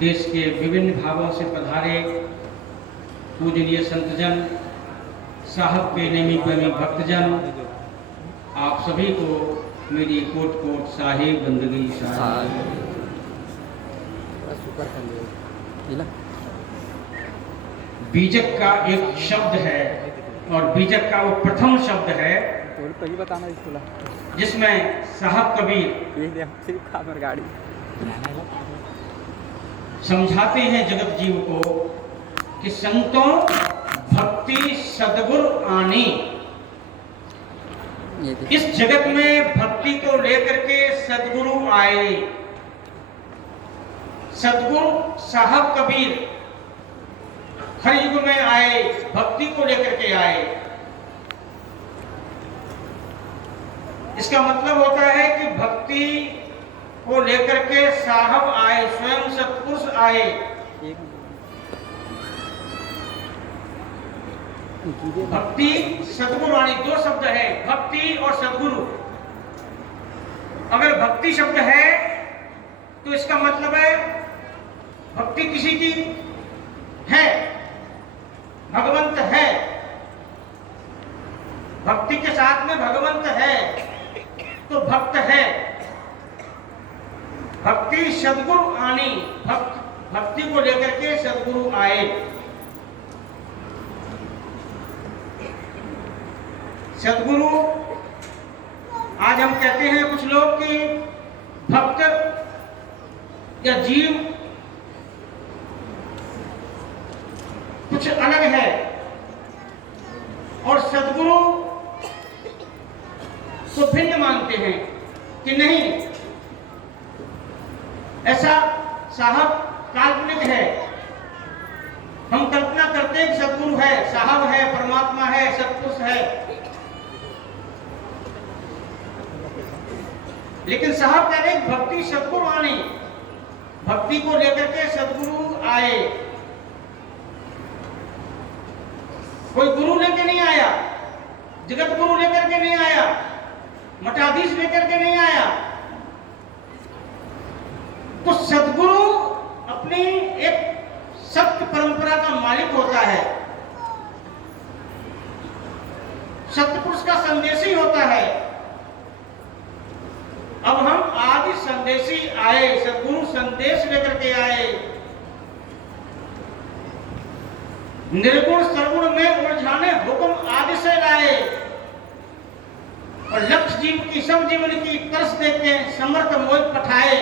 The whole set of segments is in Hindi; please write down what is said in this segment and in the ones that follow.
देश के विभिन्न भागों से पधारे पूजनीय संतजन, साहब के नेमी प्रेमी भक्तजन, आप सभी को मेरी कोट कोट साहिब बंदगी साहिब। बीजक का एक शब्द है और बीजक का वो प्रथम शब्द है जिसमें साहब कबीर समझाते हैं जगत जीव को कि संतों भक्ति सद्गुरु आनी। इस जगत में भक्ति को लेकर के सद्गुरु आए। सद्गुरु साहब कबीर हर युग में आए, भक्ति को लेकर के आए। इसका मतलब होता है कि भक्ति को लेकर के साहब आए, स्वयं सत्पुरुष आए। भक्ति सद्गुरु आनी, दो शब्द है, भक्ति और सद्गुरु। अगर भक्ति शब्द है तो इसका मतलब है भक्ति किसी की है, भगवंत है, भक्ति के साथ में भगवंत है तो भक्त है। भक्ति सद्गुरु आनी, भक्ति को लेकर के सद्गुरु आए। सद्गुरु, आज हम कहते हैं कुछ लोग कि भक्त या जीव कुछ अलग है और सद्गुरु को भिन्न मानते हैं कि नहीं, ऐसा साहब काल्पनिक है। हम कल्पना करते हैं कि सद्गुरु है, साहब है, परमात्मा है, सत्पुरुष है, लेकिन साहब कह रहे हैं भक्ति सद्गुरु आनी, भक्ति को लेकर के सद्गुरु आए। कोई गुरु लेकर नहीं आया, जगत गुरु लेकर के नहीं आया, मठाधीश लेकर के नहीं आया। तो सद्गुरु अपनी एक सत्य परंपरा का मालिक होता है, सत्पुरुष का संदेशी होता है। अब हम आदि संदेशी आए, सद्गुरु संदेश लेकर के आए। निर्गुण सरगुण में उलझाने हुक्म आदि से लाए और लक्ष्य जीव की सब जीवन की तरस देके समर्थ मोहित पठाए।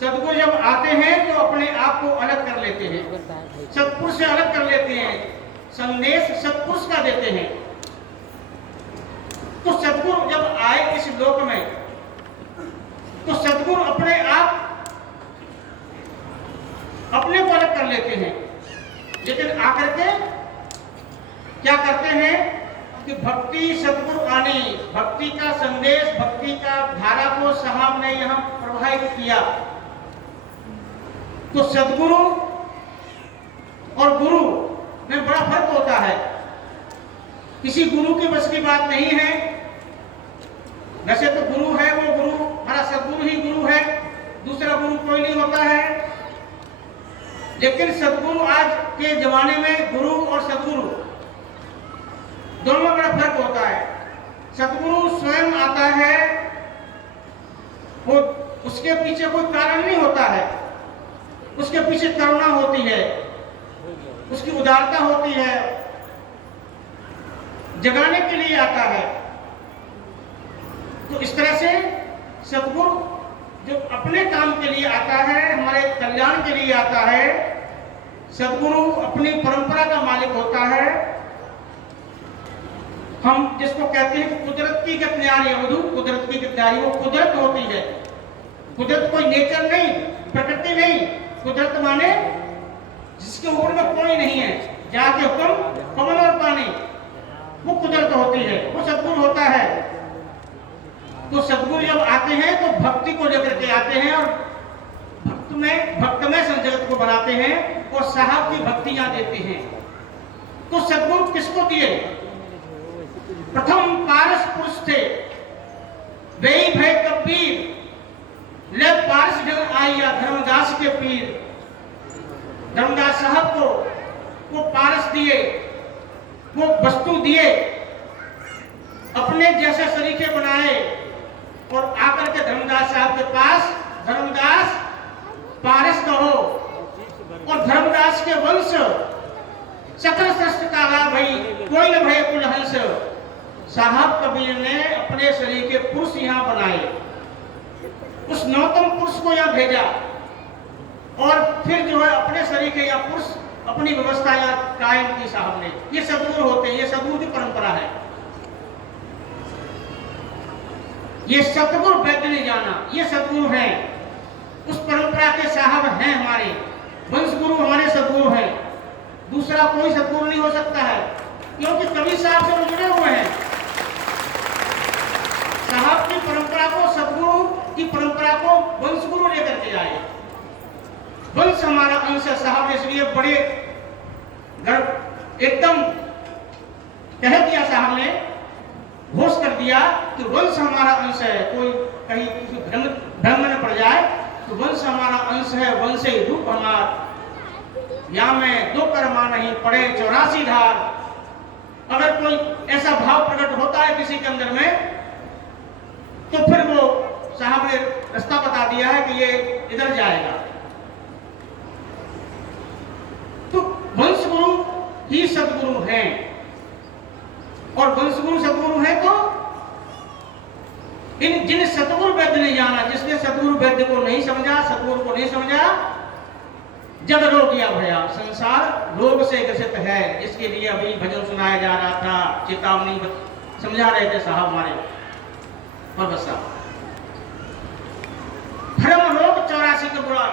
सद्गुरु जब आते हैं तो अपने आप को अलग कर लेते हैं, सत्पुरुष से अलग कर लेते हैं, संदेश सत्पुरुष का देते हैं। तो सद्गुरु जब आए इस लोक में तो सद्गुरु अपने आप अपने को अलग कर लेते हैं, लेकिन आकर के क्या करते हैं कि भक्ति सद्गुरु आनी, भक्ति का संदेश, भक्ति का धारा को साहब ने यहां प्रवाहित किया। तो सद्गुरु और गुरु में बड़ा फर्क होता है। किसी गुरु की बस की बात नहीं है। वैसे तो गुरु है वो गुरु, हमारा सद्गुरु ही गुरु है, दूसरा गुरु कोई नहीं होता है। लेकिन सद्गुरु आज के जमाने में गुरु और सद्गुरु दोनों में बड़ा फर्क होता है। सद्गुरु स्वयं आता है, वो उसके पीछे कोई कारण नहीं होता है, उसके पीछे करुणा होती है, उसकी उदारता होती है, जगाने के लिए आता है। तो इस तरह से सद्गुरु जो अपने काम के लिए आता है, हमारे कल्याण के लिए आता है। सद्गुरु अपनी परंपरा का मालिक होता है। हम जिसको कहते हैं कुदरत की गतियारी, अवधूत कुदरत की गतियारी, वो कुदरत होती है। कुदरत कोई नेचर नहीं, प्रकृति नहीं, कुदरत माने जिसके ऊपर में कोई नहीं है, जाके हुक्म पवन और पानी, वो कुदरत होती है, वो सद्गुरु होता है। तो सद्गुरु जब आते हैं तो भक्ति को लेकर के आते हैं और भक्तमय जगत को बनाते हैं और साहब की भक्तियां देते हैं। तो सद्गुरु किसको दिए? प्रथम पारस पुरुष थे, वे भय कबीर, ले पारस जन आइया धर्मदास के पीर। धर्मदास साहब को वो पारस दिए, वो वस्तु दिए, अपने जैसे सरीखे बनाए और आकर के धर्मदास साहब के पास धर्मदास पारस कहो और धर्मदास के वंश सकल सृष्टि का लाभ भई कोई न भय कुल हंस। साहब कबीर ने अपने सरीखे पुरुष यहाँ बनाए, उस नौतम पुरुष को यहाँ भेजा और फिर जो है अपने सरीखे या पुरुष अपनी व्यवस्था यहाँ कायम की साहब ने। ये सदगुरु होते हैं, ये सदगुरु की परंपरा है। ये सतगुरु वैद्य नहीं जाना, ये सदगुरु हैं, उस परंपरा के साहब हैं हमारे वंश गुरु, हमारे सदगुरु हैं। दूसरा कोई सदगुरु नहीं हो सकता है, क्योंकि कबीर साहब से जुड़े हुए हैं। साहब की परंपरा को, सदगुरु की परंपरा को वंश गुरु लेकर के आए। वंश हमारा अंश है। साहब ने इसलिए बड़े गर्व एकदम कह दिया, साहब ने घोष कर दिया कि वंश हमारा अंश है। कोई कहीं भ्रम न पड़ जाए तो वंश हमारा अंश है, वंश ही रूप हमारा, या में दो कर्मा नहीं पड़े 84 धार। अगर कोई ऐसा भाव प्रकट होता है किसी के अंदर में, तो फिर वो साहब ने रास्ता बता दिया है कि ये इधर जाएगा। तो वंश गुरु ही सदगुरु हैं, और वंश गुरु सदगुरु है तो इन जिन सतगुरु वैद्य नहीं जाना, जिसने सतगुरु वैद्य को नहीं समझा, सतगुरु को नहीं समझा, जग रोगिया भया, संसार रोग से ग्रसित है। इसके लिए अभी भजन सुनाया जा रहा था, चेतावनी समझा रहे थे साहब हमारे और बस साहब। भ्रम रोग 84 का बुरा,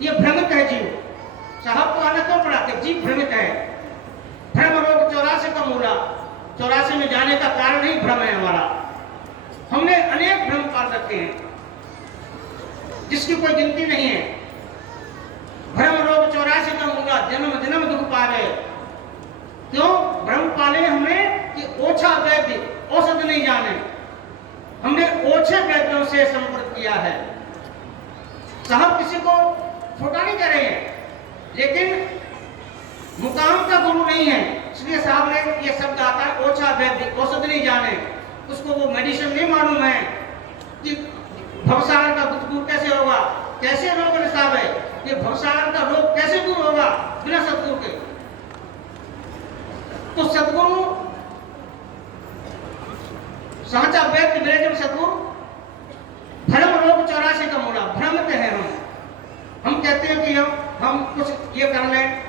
ये भ्रमित है जीव। साहब को आना क्यों पड़ा कि जीव भ्रमित है। भ्रम रोग 84 का मूला, 84 में जाने का कारण ही भ्रम है हमारा। हमने अनेक भ्रम पाल रखे हैं जिसकी कोई गिनती नहीं है। भ्रम रोग 84 का मूला, जन्म जन्म दुख पावे। क्यों भ्रम पाले हमने कि ओछा वैद्य औषध नहीं जाने, हमने ओछे वैद्यों से संपर्क किया है। साहब किसी को छोटा नहीं कर रहे हैं, लेकिन मुकाम का गुरु नहीं है, इसलिए साहब ने ये शब्द आता है ओछा वैद्य, औषध नहीं जाने। उसको वो मेडिसिन नहीं मालूम है कि भवसागर का दुख दूर कैसे होगा, कैसे रोग निसाब है, ये भवसागर का रोग कैसे दूर होगा बिना सदगुरु के। तो सदगुरु साचा वैद्य मेरे जब सदगुरु। भ्रम रोग 84 का मूला, भ्रमित है हम कहते हैं कि हम कुछ ये कर लें,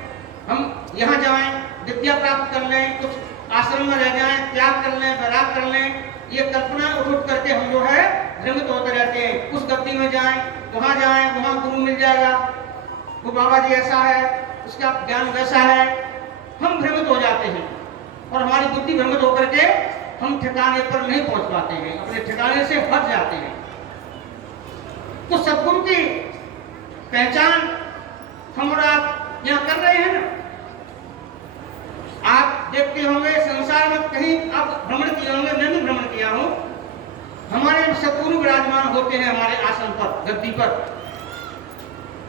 हम यहाँ जाएं, विद्या प्राप्त कर लें, कुछ आश्रम में रह जाएं, त्याग कर लें, वैराग कर लें, ये कल्पना उठ करके हम जो है भ्रमित होते रहते हैं। उस गति में जाएं, वहाँ गुरु मिल जाएगा, वो बाबा जी ऐसा है, उसका ज्ञान वैसा है, हम भ्रमित हो जाते हैं और हमारी बुद्धि भ्रमित होकर के हम ठिकाने पर नहीं पहुंच पाते हैं, अपने ठिकाने से हट जाते हैं। तो सदगुरु की पहचान हम और आप यहाँ कर रहे हैं ना। आप देखते होंगे संसार में कहीं आप भ्रमण किए होंगे, मैं भी भ्रमण किया हूँ। हमारे सदगुरु विराजमान होते हैं हमारे आसन पर, गद्दी पर।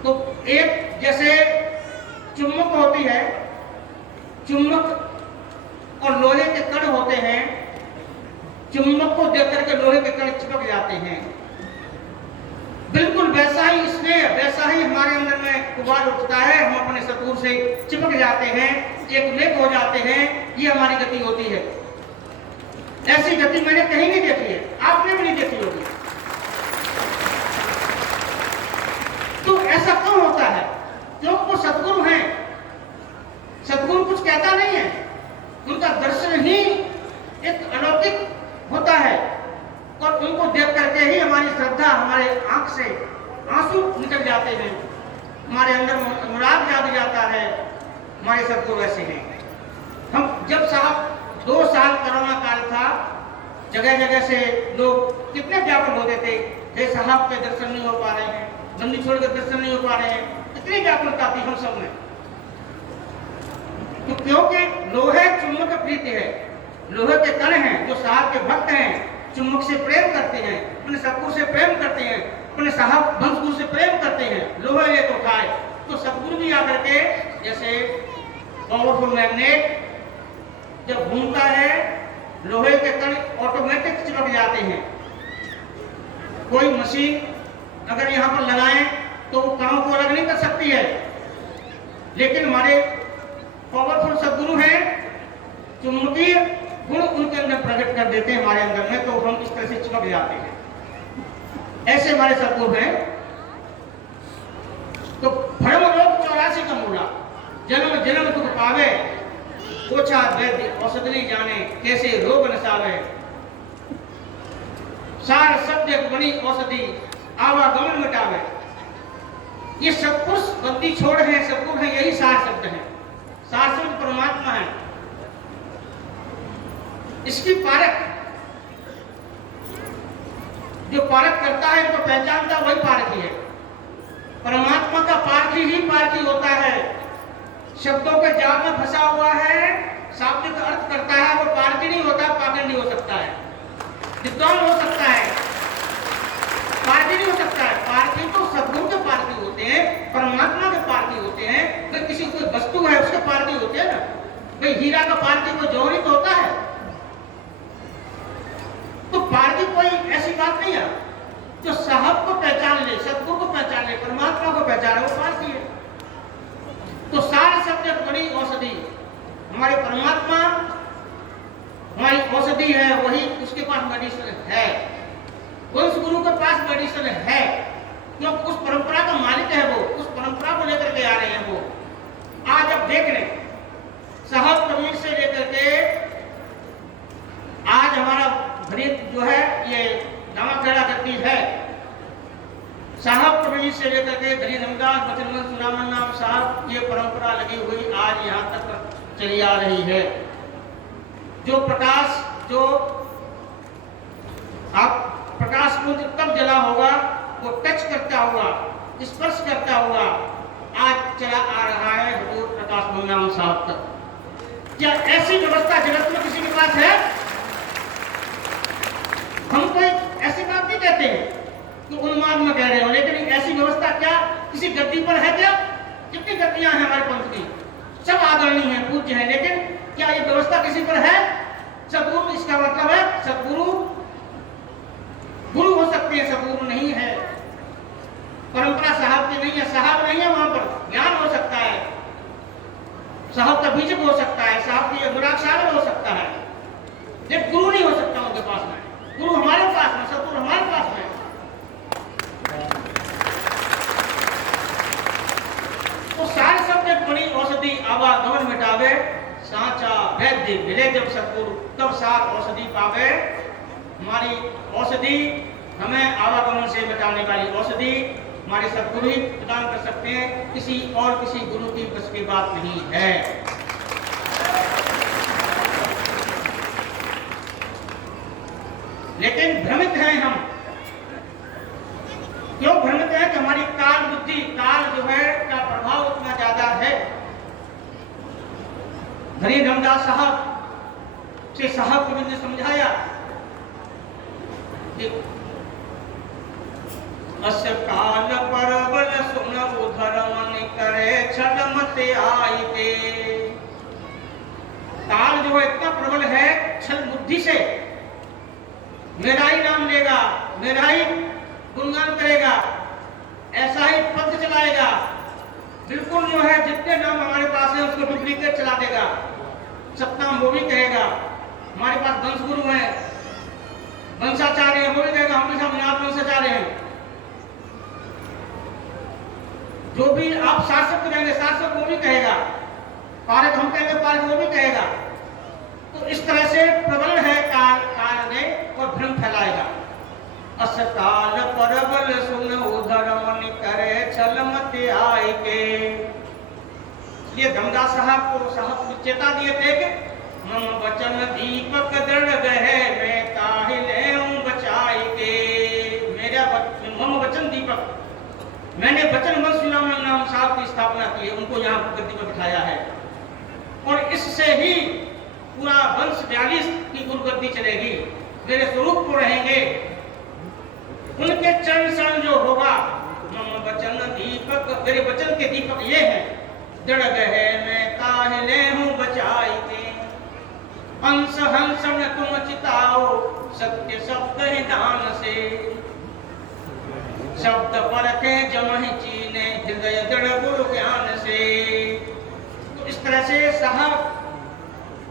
तो एक जैसे चुम्बक होती है, चुम्बक और लोहे के कण होते हैं, चुम्बक को देख करके लोहे के कण चिपक जाते हैं। बिल्कुल वैसा ही स्नेह, वैसा ही हमारे अंदर में उबाल उठता है, हम अपने सतगुरु से चिपक जाते हैं, एक लेप हो जाते हैं। ये हमारी गति होती है। ऐसी गति मैंने कहीं नहीं देखी है, आपने भी नहीं देखी होगी। तो ऐसा क्यों होता है? क्योंकि वो सतगुरु हैं। सतगुरु कुछ कहता नहीं है, उनका दर्शन ही एक अलौकिक होता है और उनको देख करके ही हमारी श्रद्धा, हमारे आंख से आंसू निकल जाते हैं, हमारे अंदर अनुराग जाग जाता है। हमारे सदगुरु ऐसे हैं। हम जब साहब 2 साल कोरोना काल था, जगह जगह से लोग कितने व्याकुल होते थे, हे साहब के दर्शन नहीं हो पा रहे हैं, बंदी छोड़ के दर्शन नहीं हो पा रहे हैं, इतनी व्याकुलता थी हम सब में। तो क्योंकि लोहे चुम्बक प्रीति है, लोहे के कण हैं जो साहब के भक्त हैं, चुम्बक से प्रेम करते हैं, अपने सतगुरु से प्रेम करते हैं, अपने साहब वंशगुरु से प्रेम करते हैं। लोहे ये तो खाए, तो सतगुरु भी आकर करके, जैसे पावरफुल मैग्नेट जब घूमता है, लोहे के कण ऑटोमेटिक चिपक जाते हैं। कोई मशीन अगर यहाँ पर लगाएं तो वो कणों को अलग नहीं कर सकती है, लेकिन हमारे पावरफुल सद्गुरु हैं, चुंबकीय गुण उनके अंदर प्रकट कर देते हैं हमारे अंदर में, तो हम इस तरह से चिपक जाते हैं। ऐसे हमारे सद्गुरु हैं। तो भ्रम रोग 84 का मूला, जन्म जन्म दुख पावे, ओछा वैद्य औषध नहीं जाने, कैसे रोग नसावे। सार शब्द बनी औषधि, आवागमन मिटावे। ये सत्पुरुष बंदी छोड़ है, सद्गुरु है, यही सार शब्द है। सार शब्द परमात्मा है। इसकी पारक, जो पारक करता है, जो पहचानता वही पारकी है। परमात्मा का पारखी ही पारखी होता है। शब्दों के जाल में फंसा हुआ है, शाब्दिक अर्थ करता है, वो पारखी नहीं होता, पाखंडी हो सकता है, विद्वान हो सकता है, पारखी नहीं हो सकता है। पारखी तो सद्गुरु के पारखी होते हैं, परमात्मा के पारखी होते हैं। फिर किसी कोई वस्तु है उसके पारखी होते हैं ना। भाई हीरा का पारखी कोई जौहरी तो होता है, तो पारखी कोई ऐसी बात नहीं है। जो साहब को पहचान ले, सद्गुरु को पहचान ले, परमात्मा को पहचाने, वो पारखी है। तो सार शब्द बड़ी औषधि, हमारे परमात्मा हमारी औषधि है, वही उसके पास मेडिसिन है, उस गुरु के पास मेडिसिन है, क्योंकि उस परंपरा का मालिक है वो, उस परंपरा को लेकर के आ रहे हैं वो। आज अब देख लें, साहब कबीर से लेकर के आज हमारा गरीब जो है ये दामाखेड़ा करती है, साहब कबीर से लेकर के गरीब रमदास बचनमंद सुनामन नाम साहब, ये परंपरा लगी हुई आज यहाँ तक चली आ रही है। जो प्रकाश, जो आप प्रकाश पुंज तब जला होगा, वो टच करता हुआ, स्पर्श करता हुआ आज चला आ रहा है हुजूर प्रकाश पुंज नाम साहब तक। क्या ऐसी व्यवस्था जगत में किसी के पास है? हम कोई ऐसी बात नहीं कहते हैं कि उन्माद में कह रहे हो, लेकिन ऐसी व्यवस्था क्या किसी गद्दी पर है? क्या कितनी गद्दियां हैं हमारे पंथ की, सब आदरणीय हैं, पूज्य हैं, लेकिन क्या ये व्यवस्था किसी पर है? सद्गुरु, इसका मतलब है सद्गुरु गुरु हो सकते हैं, सद्गुरु नहीं है। परंपरा साहब की नहीं है, साहब नहीं है, वहां पर ज्ञान हो सकता है, साहब का बीजक हो सकता है, साहब की अनुराग सागर हो सकता है, लेकिन गुरु नहीं हो सकता उनके पास में। गुरु हमारे पास में, सद्गुरु हमारे पास में। तो सारे शब्द एक बड़ी औषधि, आवागमन मिटावे, साचा वैद्य मिले जब सद्गुरु, तब सार औषधि पावे। हमारी औषधि, हमें आवागमन से मिटाने वाली औषधि हमारे सद्गुरु ही प्रदान कर सकते हैं, किसी और किसी गुरु की बस की बात नहीं है। लेकिन भ्रमित हैं हम। क्यों भ्रमित है? कि हमारी काल बुद्धि, काल जो है का प्रभाव उतना ज्यादा है। गरीब रमदास साहब से साहब कबीर ने समझाया कि अस काल परबल सुन उधर मन करे छल मत आई के। काल जो है इतना प्रबल है, छल बुद्धि से मेरा ही नाम लेगा, मेरा ही गुणगान करेगा, ऐसा ही पंथ चलाएगा, बिल्कुल जो है जितने नाम हमारे पास है उसको डुप्लीकेट चला देगा, सतनाम वो भी कहेगा। हमारे पास वंश गुरु है, वंशाचार्य है, वो भी कहेगा हम सब नाथ वंशाचार्य हैं। जो भी आप शासक करेंगे, शासक वो भी कहेगा, पारक हम कहेंगे, पारक वो भी कहेगा। तो इस तरह से प्रबल है काल, काल ने और भ्रम फैलाएगा। अस काल परबल सुन उधर मन करे छल मत आए के। ये धमदास साहब को साहब चेता दिए थे कि मम वचन दीपक दृढ़ गहे मैं ताहि लेऊं बचाई के। मेरा मम वचन दीपक, मैंने वचन वंश सुनामन नाम साहब की स्थापना की है, उनको यहाँ गद्दी पर बिठाया है, और इससे ही पूरा वंश 42 की गुरुगद्दी चलेगी। मेरे स्वरूप को रहेंगे, उनके चरण शरण जो होगा। मम वचन दीपक, मेरे वचन के दीपक ये हैं दृढ़ गहे मैं काहले हूँ बचाई के, अंश हंस न तुम चिताओ सत्य शब्द है दान से, शब्द परखे जमहि चीने हृदय दृढ़ गुरु ज्ञान से। तो इस तरह से साहब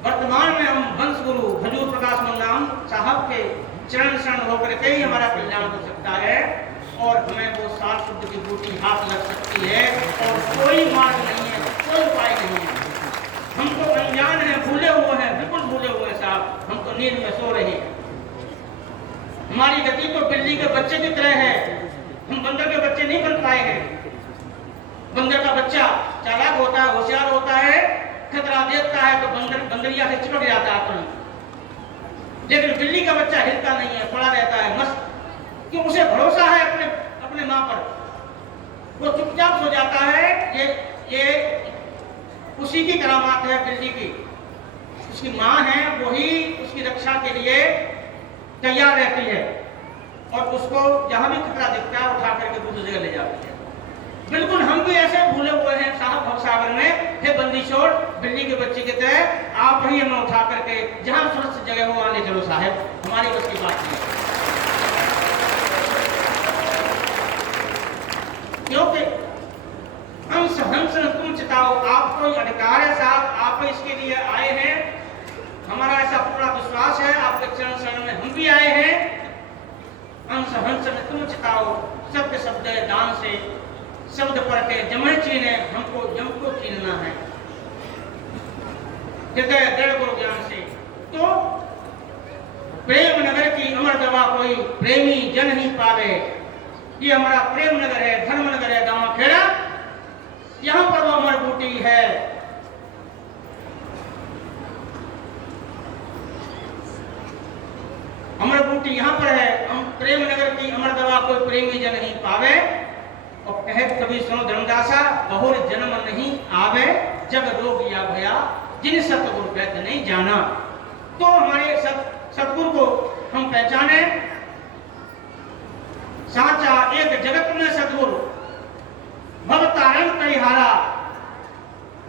वर्तमान में हम वंश गुरु हजूर प्रकाश मंगलाम साहब के चरण शरण होकर के ही हमारा कल्याण हो सकता है और हमें वो सात शुद्ध की बूटी हाथ लग सकती है और कोई मार्ग नहीं है, कोई उपाय नहीं है। हम तो अनजान हैं, भूले हुए हैं, बिल्कुल भूले हुए हैं साहब, हम तो नींद में सो रहे हैं। हमारी गति तो बिल्ली के बच्चे की तरह है, हम बंदर के बच्चे नहीं बन पाए हैं। बंदर का बच्चा चालाक होता है, होशियार होता है, खतरा देखता है तो बंदरिया से चिपक जाता है तुरंत। लेकिन बिल्ली का बच्चा हिलता नहीं है, पड़ा रहता है मस्त, क्यों? उसे भरोसा है अपने माँ पर, वो चुपचाप सो जाता है। ये उसी की करामात है बिल्ली की। उसकी माँ है, वही उसकी रक्षा के लिए तैयार रहती है और उसको जहां भी खतरा दिखता है उठा करके दूसरी जगह ले जाती है। बिल्कुल हम भी ऐसे भूले हुए हैं साहब भवसागर में, हे बंदी छोड़ बिल्ली के बच्चे की तरह आप ही हमें उठा करके जहां सुरक्षित जगह हो आने चलो साहब, हमारी बस की बात नहीं। क्योंकि हंस हंस न तुम चिताओ, आपको अधिकार है साहब, आप इसके लिए आए हैं, हमारा ऐसा पूरा विश्वास है, आपके चरण शरण में हम भी आए हैं। हंस हंस न तुम चिताओ सत्य शब्द दान से, शब्द पढ़ के जमय चीने हमको जम को चीनना है हृदय दृढ़ गुरु ज्ञान से। तो प्रेम नगर की अमर दवा कोई प्रेमी जन ही पावे, ये हमारा प्रेम नगर है, धर्म नगर है गांव खेड़ा, यहाँ पर वो अमर बूटी है। अमर बूटी यहाँ पर है, हम प्रेम नगर की अमर दवा कोई प्रेमी जन ही पावे। और कहे कभी सुनो धर्मदासा बहुर जन्म नहीं आवे, जग रोग या भया जिन सतगुरु वैद्य नहीं जाना। तो हमारे सतगुरु को हम पहचाने, साचा एक जगत में सतगुरु भव तारण परिहारा,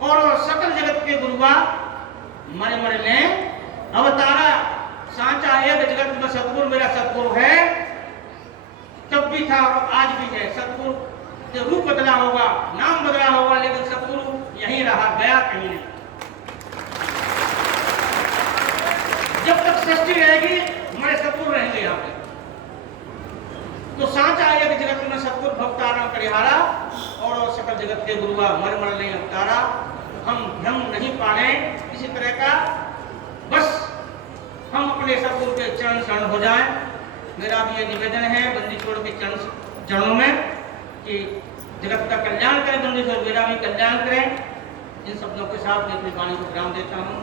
और सकल जगत के गुरुआ मर मर ने अवतारा। साचा एक जगत में सतगुरु मेरा सतगुरु है, तब भी था और आज भी है। सतगुरु रूप बदला होगा, नाम बदला होगा, लेकिन सतगुरु यहीं रहा, गया कहीं नहीं। जब तक सृष्टि रहेगी हमारे सतगुरु रहेंगे यहाँ पे। तो सांचा एक जगत में सतगुरु भक्तारा परिहारा, और सकल जगत के गुरुआ मर मर नहीं अवतारा। हम भ्रम नहीं पाने किसी तरह का, बस हम अपने सतगुरु के चरण शरण हो जाएं। मेरा भी ये निवेदन है बंदी छोड़ के चरणों में कि जगत का कल्याण करें, बंदी छोड़ मेरा भी कल्याण करें। इन शब्दों के साथ मैं अपनी वाणी को विराम देता हूँ।